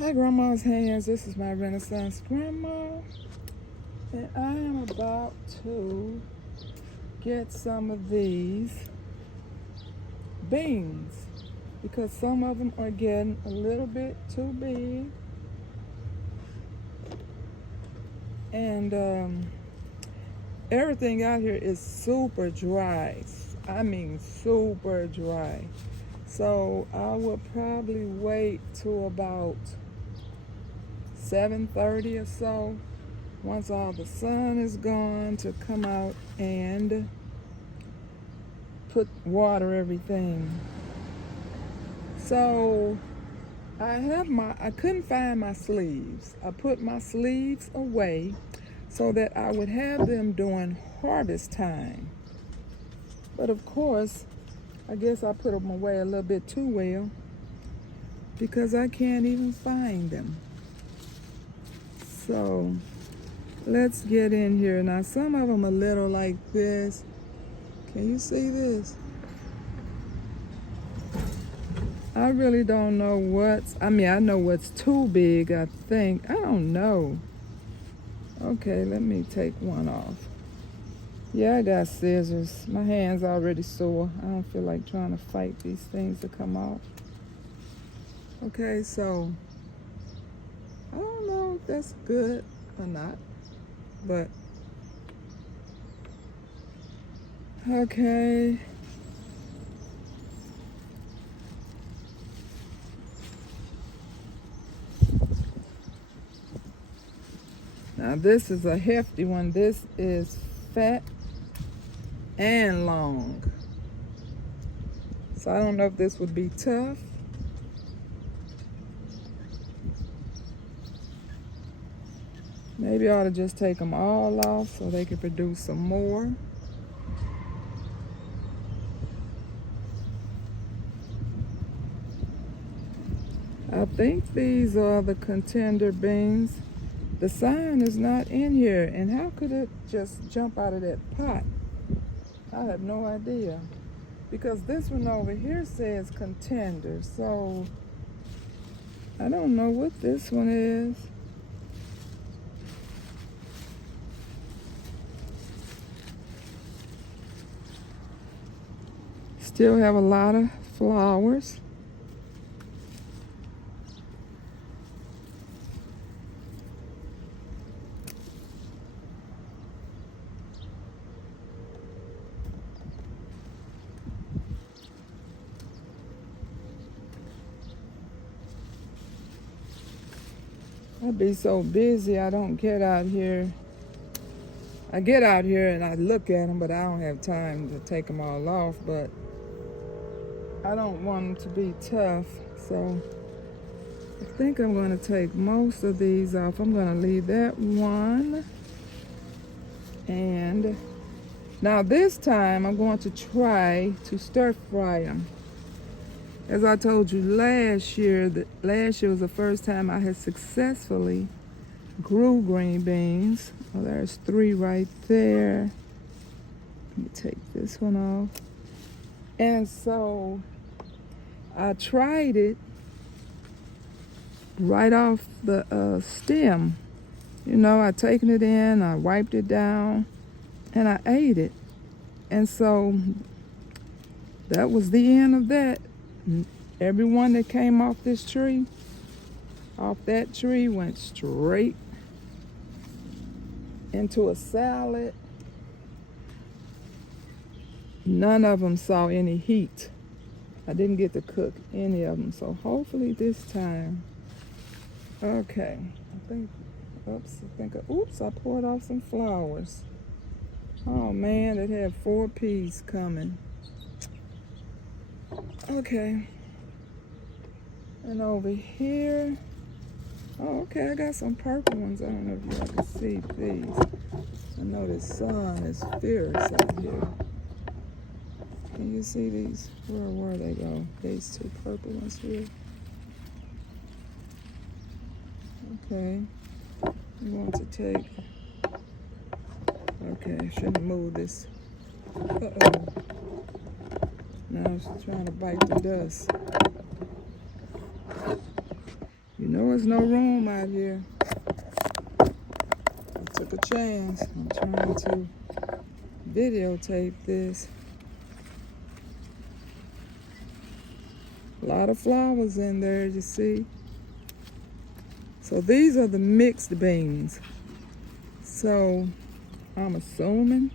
Hi, Grandma's Hands. This is my Renaissance Grandma, and I am about to get some of these beans because some of them are getting a little bit too big, and everything out here is super dry. I mean, super dry. So I will probably wait till about 7:30 or so, once all the sun is gone, to come out and water everything. So I couldn't find my sleeves. I put my sleeves away so that I would have them during harvest time. But of course, I guess I put them away a little bit too well because I can't even find them. So let's get in here. Now some of them are little like this. Can you see this? I really don't know I know what's too big, I think. I don't know. Okay, let me take one off. Yeah, I got scissors. My hand's already sore. I don't feel like trying to fight these things to come off. Okay, so I don't know if that's good or not, but okay. Now this is a hefty one. This is fat and long. So I don't know if this would be tough. Maybe I ought to just take them all off so they can produce some more. I think these are the contender beans. The sign is not in here, and how could it just jump out of that pot? I have no idea. Because this one over here says contender, so I don't know what this one is. Still have a lot of flowers. I'd be so busy I don't get out here. I get out here and I look at them, but I don't have time to take them all off. But I don't want them to be tough, so I think I'm going to take most of these off. I'm going to leave that one. And now this time I'm going to try to stir fry them. As I told you last year was the first time I had successfully grew green beans. Well, there's 3 right there. Let me take this one off. And so I tried it right off the stem. You know, I taken it in, I wiped it down, and I ate it. And so that was the end of that. Every one that came off that tree went straight into a salad. None of them saw any heat. I didn't get to cook any of them, so hopefully this time. Okay, I poured off some flowers. Oh man, it had 4 peas coming. Okay. And over here, oh, okay, I got some purple ones. I don't know if y'all can see these. I know the sun is fierce out here. Can you see these? Where they go? These 2 purple ones here. Okay. You want to take, okay, shouldn't move this. Uh-oh. Now it's trying to bite the dust. You know know there's no room out here. I took a chance. I'm trying to videotape this. A lot of flowers in there, you see. So these are the mixed beans. So I'm assuming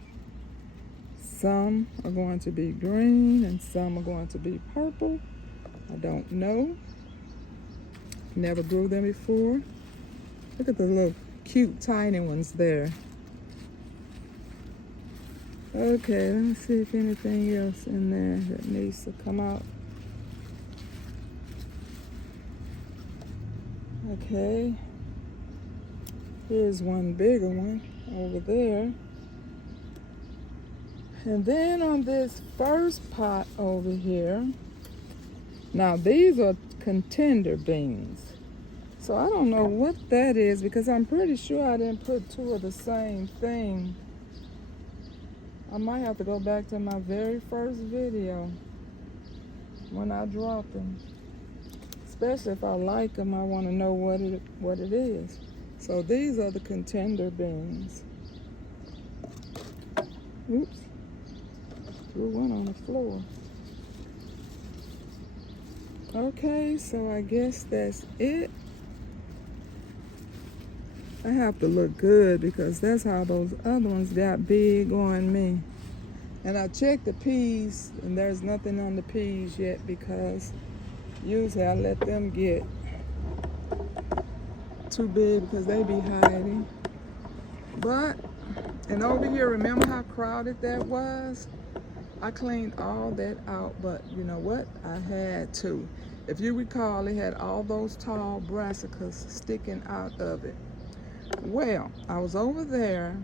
some are going to be green and some are going to be purple. I don't know. Never grew them before. Look at the little cute tiny ones there. Okay, let me see if anything else in there that needs to come out. Okay, here's one bigger one over there. And then on this first pot over here, now these are contender beans. So I don't know what that is because I'm pretty sure I didn't put two of the same thing. I might have to go back to my very first video when I drop them. Especially if I like them, I want to know what it is. So these are the contender beans. Oops. Threw one on the floor. Okay, so I guess that's it. I have to look good because that's how those other ones got big on me. And I checked the peas and there's nothing on the peas yet because usually I let them get too big because they be hiding. But, and over here, remember how crowded that was? I cleaned all that out, but you know what? I had to. If you recall, it had all those tall brassicas sticking out of it. Well, I was over there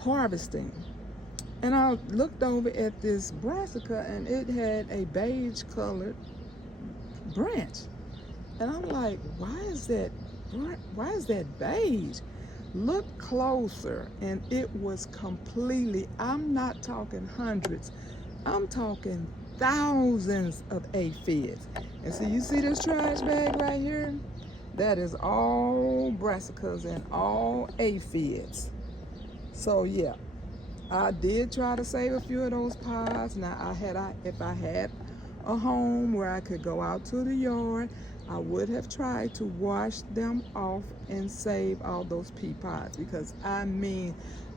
harvesting, and I looked over at this brassica, and it had a beige colored branch. And I'm like, why is that beige? Look closer, and it was completely, I'm not talking hundreds, I'm talking thousands of aphids. And so you see this trash bag right here? That is all brassicas and all aphids. So yeah, I did try to save a few of those pods. Now if I had a home where I could go out to the yard, I would have tried to wash them off and save all those pea pods, because I mean,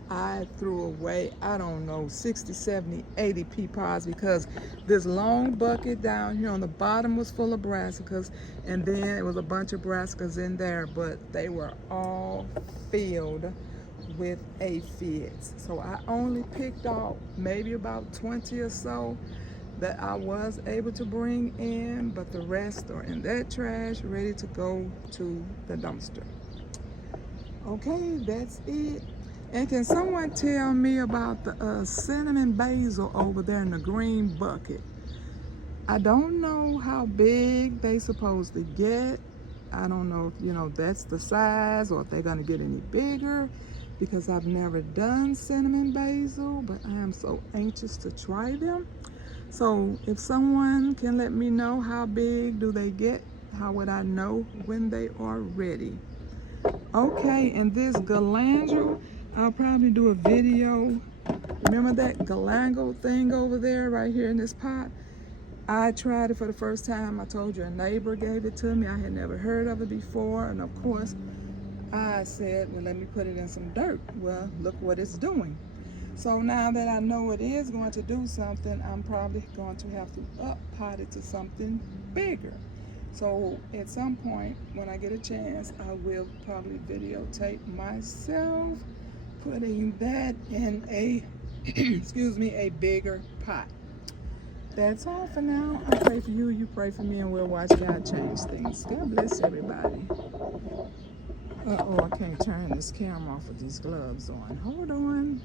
I threw away, I don't know, 60, 70, 80 pea pods because this long bucket down here on the bottom was full of brassicas, and then it was a bunch of brassicas in there, but they were all filled with aphids. So I only picked out maybe about 20 or so that I was able to bring in, but the rest are in that trash ready to go to the dumpster. Okay, that's it. And can someone tell me about the cinnamon basil over there in the green bucket? I don't know how big they supposed to get. I don't know if, you know, that's the size or if they're gonna get any bigger, because I've never done cinnamon basil, but I am so anxious to try them. So if someone can let me know how big do they get, how would I know when they are ready? Okay, and this galangal, I'll probably do a video. Remember that galangal thing over there right here in this pot? I tried it for the first time. I told you a neighbor gave it to me. I had never heard of it before. And of course, I said, well, let me put it in some dirt. Well, look what it's doing. So now that I know it is going to do something, I'm probably going to have to up pot it to something bigger. So at some point, when I get a chance, I will probably videotape myself putting that in a, excuse me, a bigger pot. That's all for now. I pray for you, you pray for me, and we'll watch God change things. God bless everybody. Uh-oh, I can't turn this camera off with these gloves on. Hold on.